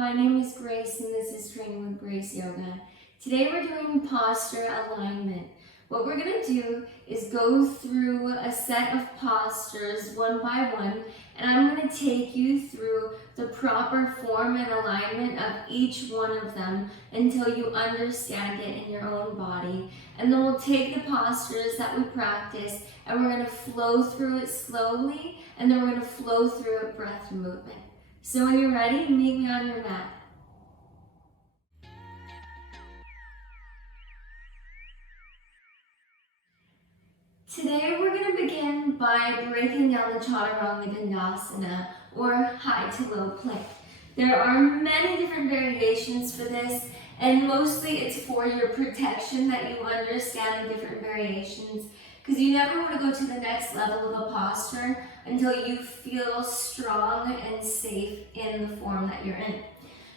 my name is Grace and this is Training with Grace Yoga. Today we're doing posture alignment. What we're going to do is go through a set of postures one by one, and I'm going to take you through the proper form and alignment of each one of them until you understand it in your own body. And then we'll take the postures that we practice and we're going to flow through it slowly, and then we're going to flow through it breath and movement. So when you're ready, meet me on your mat. Today we're going to begin by breaking down the chaturanga or high to low plank. There are many different variations for this, and mostly it's for your protection that you understand the different variations, because you never want to go to the next level of a posture until you feel strong and safe in the form that you're in.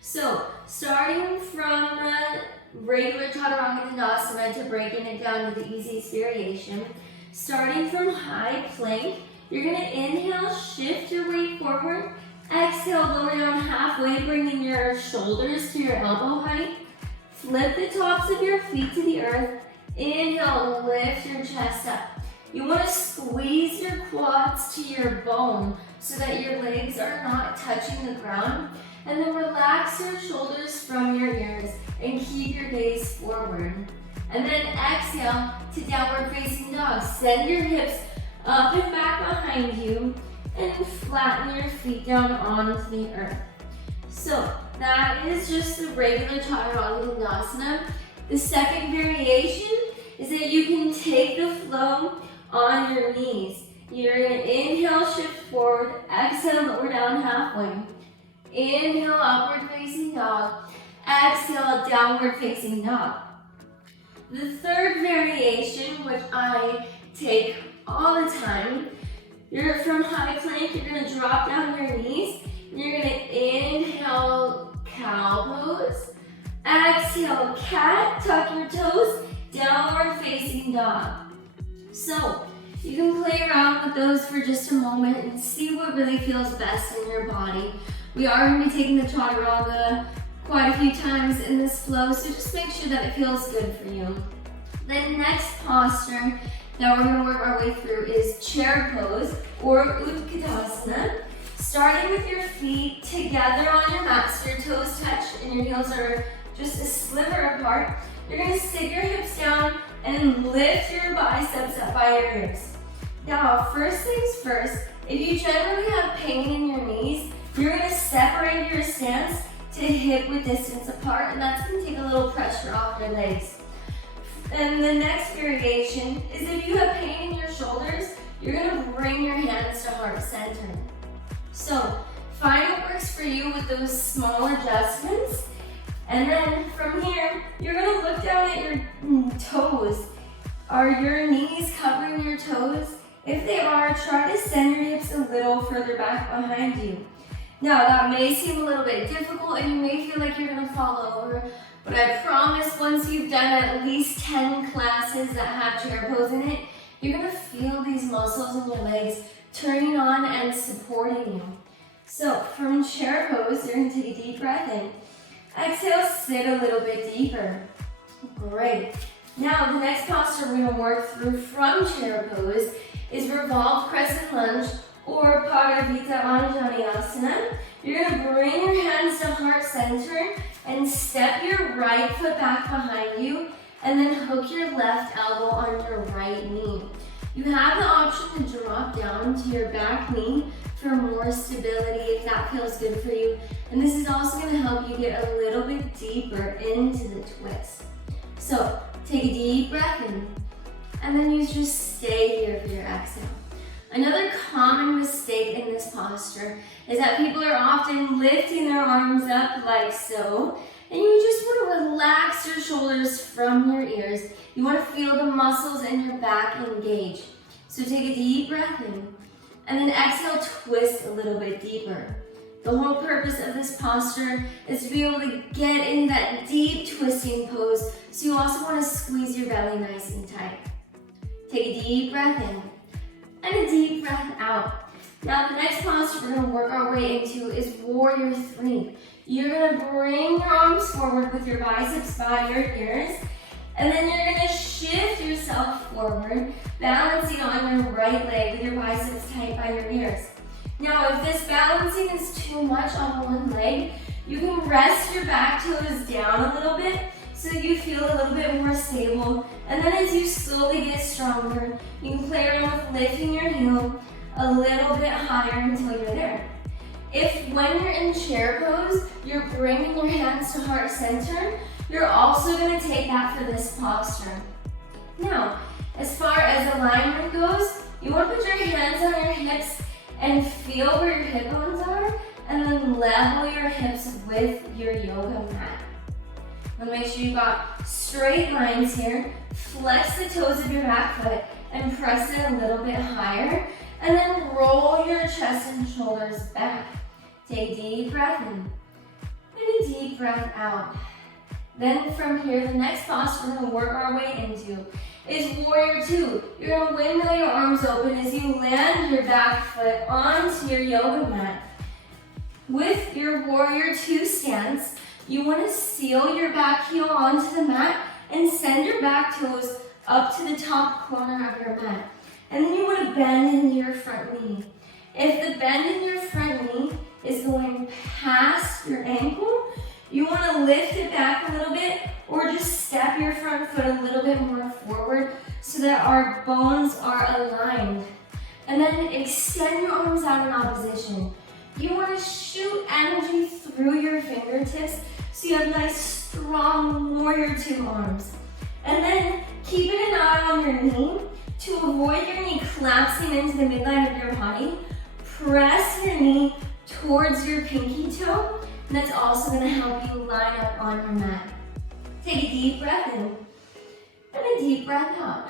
So, starting from regular chaturanga to breaking it down to the easiest variation, starting from high plank, you're going to inhale, shift your weight forward, exhale, lower down halfway, bringing your shoulders to your elbow height, flip the tops of your feet to the earth, inhale, lift your chest up. You want to squeeze your quads to your bone so that your legs are not touching the ground, and then relax your shoulders from your ears and keep your gaze forward. And then exhale to downward facing dog. Send your hips up and back behind you and flatten your feet down onto the earth. So that is just the regular chaturanga. The second variation is that you can take the flow on your knees. You're going to inhale, shift forward, exhale, lower down halfway. Inhale, upward facing dog. Exhale, downward facing dog. The third variation, which I take all the time, you're from high plank, you're going to drop down your knees, and you're going to inhale, cow pose. Exhale, cat, tuck your toes, downward facing dog. So, you can play around with those for just a moment and see what really feels best in your body. We are going to be taking the chaturanga quite a few times in this flow, so just make sure that it feels good for you. The next posture that we're going to work our way through is chair pose or utkatasana. Starting with your feet together on your mat so your toes touch and your heels are just a sliver apart. You're going to sit your hips down and lift your biceps up by your ribs. Now, first things first, if you generally have pain in your knees, you're going to separate your stance to hip width distance apart, and that's going to take a little pressure off your legs. And the next variation is if you have pain in your shoulders, you're going to bring your hands to heart center. So, find what works for you with those small adjustments. And then from here, you're going to look down at your toes. Are your knees covering your toes? If they are, try to send your hips a little further back behind you. Now, that may seem a little bit difficult and you may feel like you're going to fall over, but I promise once you've done at least 10 classes that have chair pose in it, you're going to feel these muscles in your legs turning on and supporting you. So, from chair pose, you're going to take a deep breath in. Exhale, sit a little bit deeper. Great. Now, the next posture we're going to work through from chair pose is revolve crescent lunge or Pagavita Anjaneyasana. You're going to bring your hands to heart center and step your right foot back behind you and then hook your left elbow on your right knee. You have the option to drop down to your back knee for more stability if that feels good for you. And this is also going to help you get a little bit deeper into the twist. So take a deep breath in and then you just stay here for your exhale. Another common mistake in this posture is that people are often lifting their arms up like so, and you just want to relax your shoulders from your ears. You want to feel the muscles in your back engage. So take a deep breath in, and then exhale, twist a little bit deeper. The whole purpose of this posture is to be able to get in that deep twisting pose, so you also want to squeeze your belly nice and tight. Take a deep breath in, and a deep breath out. Now the next posture we're going to work our way into is warrior three. You're gonna bring your arms forward with your biceps by your ears, and then you're gonna shift yourself forward, balancing on your right leg with your biceps tight by your ears. Now, if this balancing is too much on one leg, you can rest your back toes down a little bit so that you feel a little bit more stable. And then as you slowly get stronger, you can play around with lifting your heel a little bit higher until you're there. If when you're in chair pose, you're bringing your hands to heart center, you're also going to take that for this posture. Now, as far as alignment goes, you want to put your hands on your hips and feel where your hip bones are, and then level your hips with your yoga mat. And make sure you got straight lines here. Flex the toes of your back foot and press it a little bit higher. And then roll your chest and shoulders back. Take a deep breath in and a deep breath out. Then from here, the next posture we're going to work our way into is Warrior Two. You're going to windmill your arms open as you land your back foot onto your yoga mat. With your Warrior Two stance, you want to seal your back heel onto the mat and send your back toes up to the top corner of your mat. And then you want to bend into your front knee. If the bend in your front knee is going past your ankle, you want to lift it back a little bit or just step your front foot a little bit more forward so that our bones are aligned. And then extend your arms out in opposition. You want to shoot energy through your fingertips so you have nice, strong Warrior Two arms. And then keeping an eye on your knee to avoid your knee collapsing into the midline of your body. Press your knee towards your pinky toe, and that's also going to help you line up on your mat. Take a deep breath in and a deep breath out.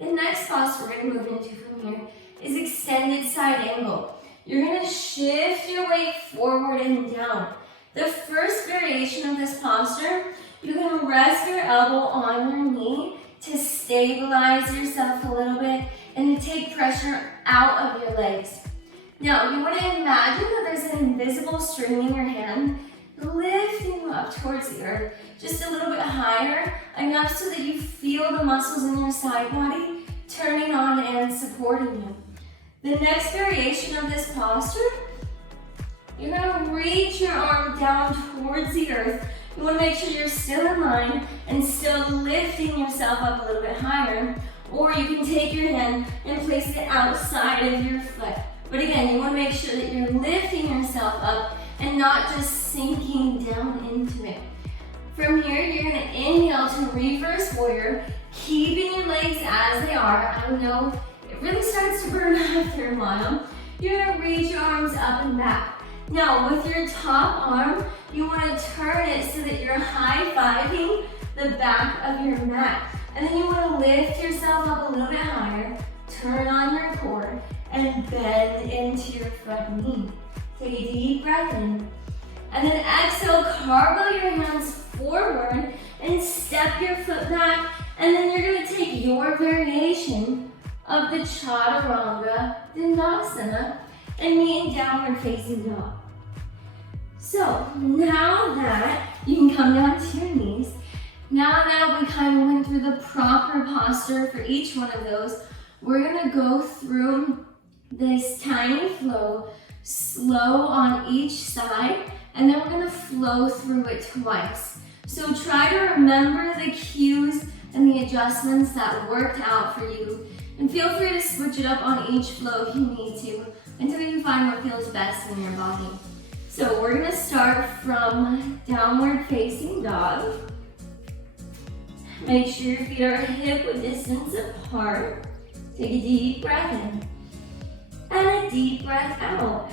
The next posture we're going to move into from here is extended side angle. You're going to shift your weight forward and down. The first variation of this posture, you're going to rest your elbow on your knee to stabilize yourself a little bit and to take pressure out of your legs. Now, you want to imagine that there's an invisible string in your hand lifting you up towards the earth, just a little bit higher, enough so that you feel the muscles in your side body turning on and supporting you. The next variation of this posture, you're going to reach your arm down towards the earth. You want to make sure you're still in line and still lifting yourself up a little bit higher, or you can take your hand and place it outside of your foot. But again, you want to make sure that you're lifting yourself up and not just sinking down into it. From here, you're going to inhale to reverse warrior, keeping your legs as they are. I know it really starts to burn after a while. You're going to reach your arms up and back. Now, with your top arm, you want to turn it so that you're high-fiving the back of your mat. And then you want to lift yourself up a little bit higher, turn on your core, and bend into your front knee. Take a deep breath in. And then exhale, carve out your hands forward and step your foot back. And then you're going to take your variation of the Chaturanga Dandasana and meet in downward facing dog. So now that you can come down to your knees, now that we kind of went through the proper posture for each one of those, we're going to go through this tiny flow, slow on each side, and then we're going to flow through it twice. So try to remember the cues and the adjustments that worked out for you, and feel free to switch it up on each flow if you need to, until you find what feels best in your body. So we're going to start from downward facing dog. Make sure your feet are hip width distance apart. Take a deep breath in and a deep breath out.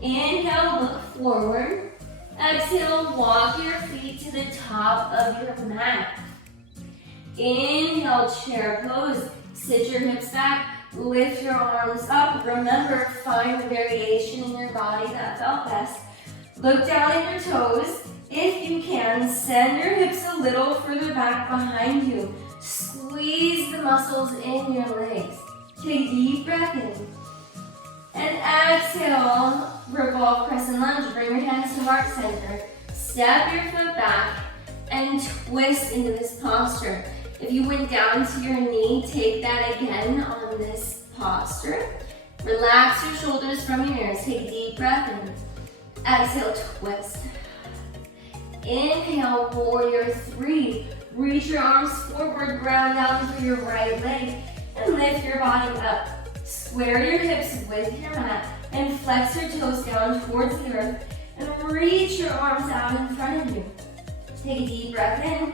Inhale, look forward. Exhale, walk your feet to the top of your mat. Inhale, chair pose. Sit your hips back, lift your arms up. Remember, find the variation in your body that felt best. Look down at your toes. If you can, send your hips a little further back behind you. Squeeze the muscles in your legs. Take a deep breath in And exhale, revolve crescent lunge. Bring your hands to heart center. Step your foot back and twist into this posture. If you went down to your knee, take that again on this posture. Relax your shoulders from your ears. Take a deep breath in. Exhale, twist. Inhale, warrior three. Reach your arms forward, ground down through your right leg, and lift your body up. Square your hips with your mat, and flex your toes down towards the earth, and reach your arms out in front of you. Take a deep breath in.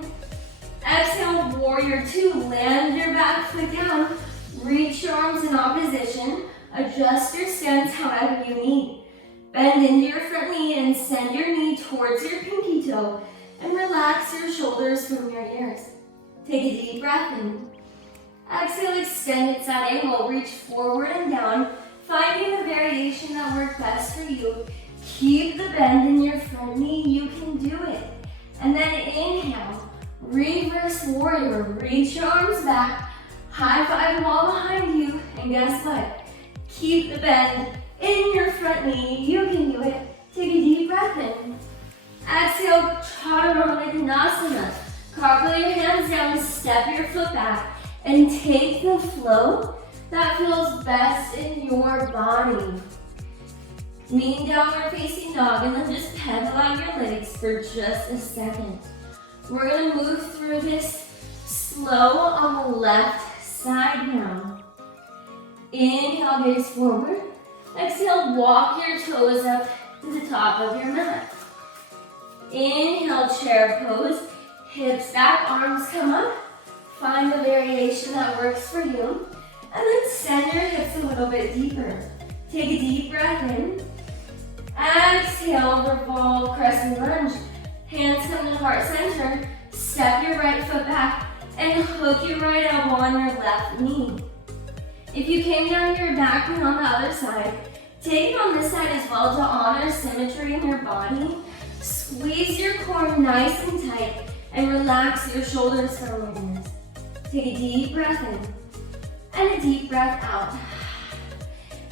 Exhale, warrior two. Land your back foot down. Reach your arms in opposition. Adjust your stance however you need. Bend into your front knee and send your knee towards your pinky toe. And relax your shoulders from your ears. Take a deep breath in. Exhale, extended side angle. Reach forward and down, finding the variation that works best for you. Keep the bend in your front knee. You can do it. And then inhale, reverse warrior. Reach your arms back. High five the wall behind you. And guess what? Keep the bend in your front knee. You can do it. Take a deep breath in. Exhale, chaturanga. Cartwheel your hands down, step your foot back, and take the flow that feels best in your body. Mean downward facing dog, and then just pedal out your legs for just a second. We're gonna move through this slow on the left side now. Inhale, gaze forward. Exhale, walk your toes up to the top of your mat. Inhale, chair pose. Hips back, arms come up. Find the variation that works for you. And then send your hips a little bit deeper. Take a deep breath in. Exhale, revolve crescent lunge. Hands come to heart center. Step your right foot back and hook your right elbow on your left knee. If you came down to your back knee on the other side, take it on this side as well to honor symmetry in your body. Squeeze your core nice and tight and relax your shoulders from your ears. Take a deep breath in and a deep breath out.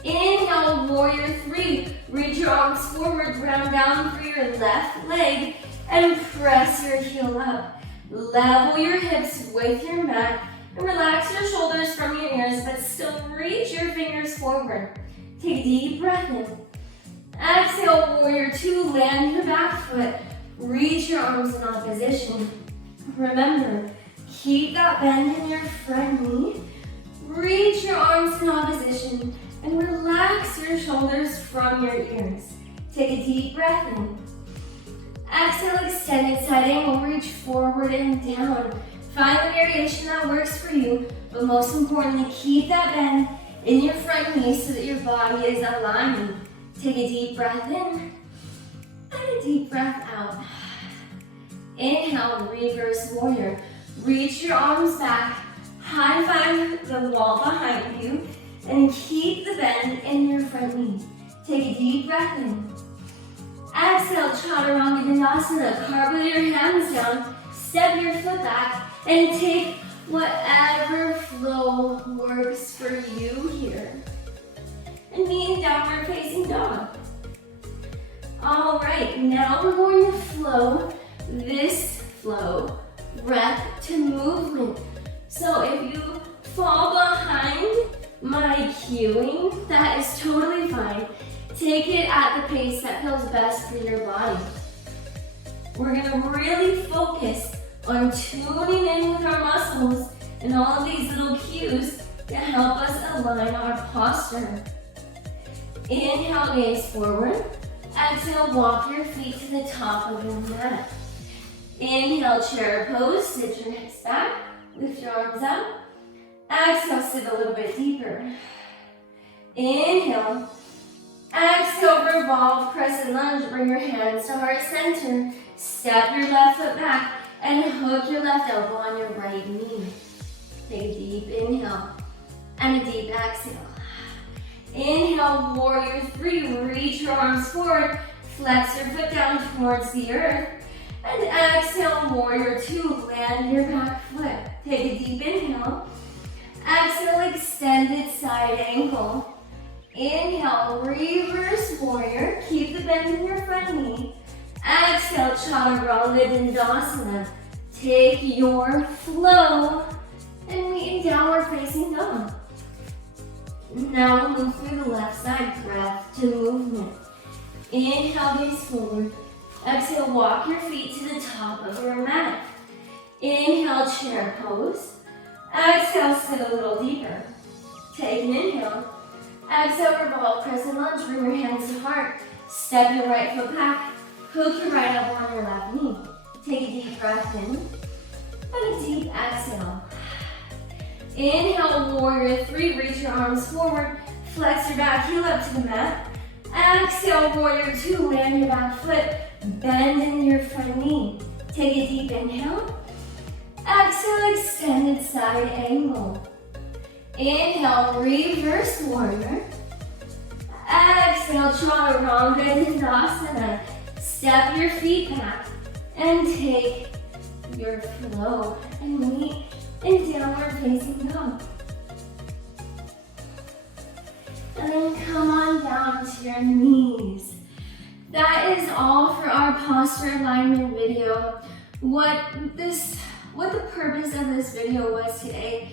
Inhale, warrior three. Reach your arms forward, ground down through your left leg, and press your heel up. Level your hips with your mat and relax your shoulders from your ears, but still reach your fingers forward. Take a deep breath in. Exhale, warrior two. Land your back foot. Reach your arms in opposition. Remember, keep that bend in your front knee. Reach your arms in opposition and relax your shoulders from your ears. Take a deep breath in. Exhale, extended side angle. Reach forward and down. Find the variation that works for you, but most importantly, keep that bend in your front knee so that your body is aligning. Take a deep breath in and a deep breath out. Inhale, reverse warrior. Reach your arms back, high five the wall behind you, and keep the bend in your front knee. Take a deep breath in. Exhale, chaturanga. Cartwheel your hands down, step your foot back, and take whatever flow works for you here. And mean downward facing dog. All right, now we're going to flow this flow breath to movement. So if you fall behind my cueing, that is totally fine. Take it at the pace that feels best for your body. We're gonna really focus on tuning in with our muscles and all of these little cues to help us align our posture. Inhale, gaze forward. Exhale, walk your feet to the top of your mat. Inhale, chair pose. Sit your hips back. Lift your arms up. Exhale, sit a little bit deeper. Inhale. Exhale, revolve, crescent lunge. Bring your hands to heart center. Step your left foot back and hook your left elbow on your right knee. Take a deep inhale and a deep exhale. Inhale, warrior three. Reach your arms forward. Flex your foot down towards the earth. And exhale, warrior two. Land your back foot. Take a deep inhale. Exhale, extended side ankle. Inhale, reverse warrior. Keep the bend in your front knee. Exhale, chaturanga dandasana. Take your flow and meet in downward facing dog. Now we'll move through the left side, breath to movement. Inhale, gaze forward. Exhale, walk your feet to the top of your mat. Inhale, chair pose. Exhale, sit a little deeper. Take an inhale. Exhale, revolve, crescent lunge. Bring your hands to heart. Step your right foot back. Hook your right elbow on your left knee. Take a deep breath in. And a deep exhale. Inhale, warrior three. Reach your arms forward. Flex your back heel up to the mat. Exhale, warrior two. Land your back foot. Bend in your front knee. Take a deep inhale. Exhale, extended side angle. Inhale, reverse warrior. Exhale, chaturanga dandasana. Step your feet back and take your flow and meet in downward facing dog. And then come on down to your knees. That is all for our posture alignment video. What the purpose of this video was today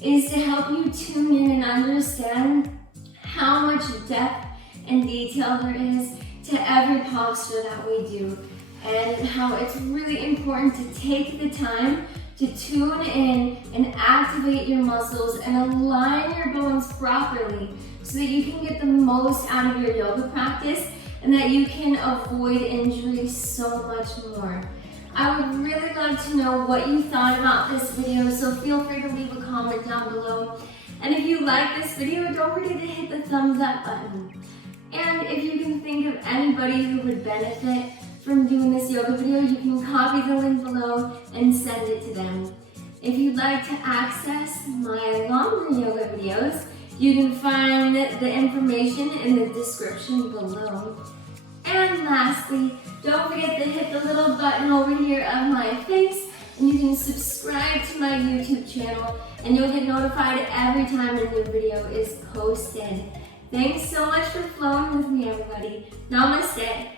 is to help you tune in and understand how much depth and detail there is to every posture that we do, and how it's really important to take the time to tune in and activate your muscles and align your bones properly so that you can get the most out of your yoga practice and that you can avoid injury so much more. I would really love to know what you thought about this video, so feel free to leave a comment down below. And if you like this video, don't forget to hit the thumbs up button. And if you can think of anybody who would benefit from doing this yoga video, you can copy the link below and send it to them. If you'd like to access my longer yoga videos, you can find the information in the description below. And lastly, don't forget to hit the little button over here of my face, and you can subscribe to my YouTube channel, and you'll get notified every time a new video is posted. Thanks so much for flowing with me, everybody. Namaste.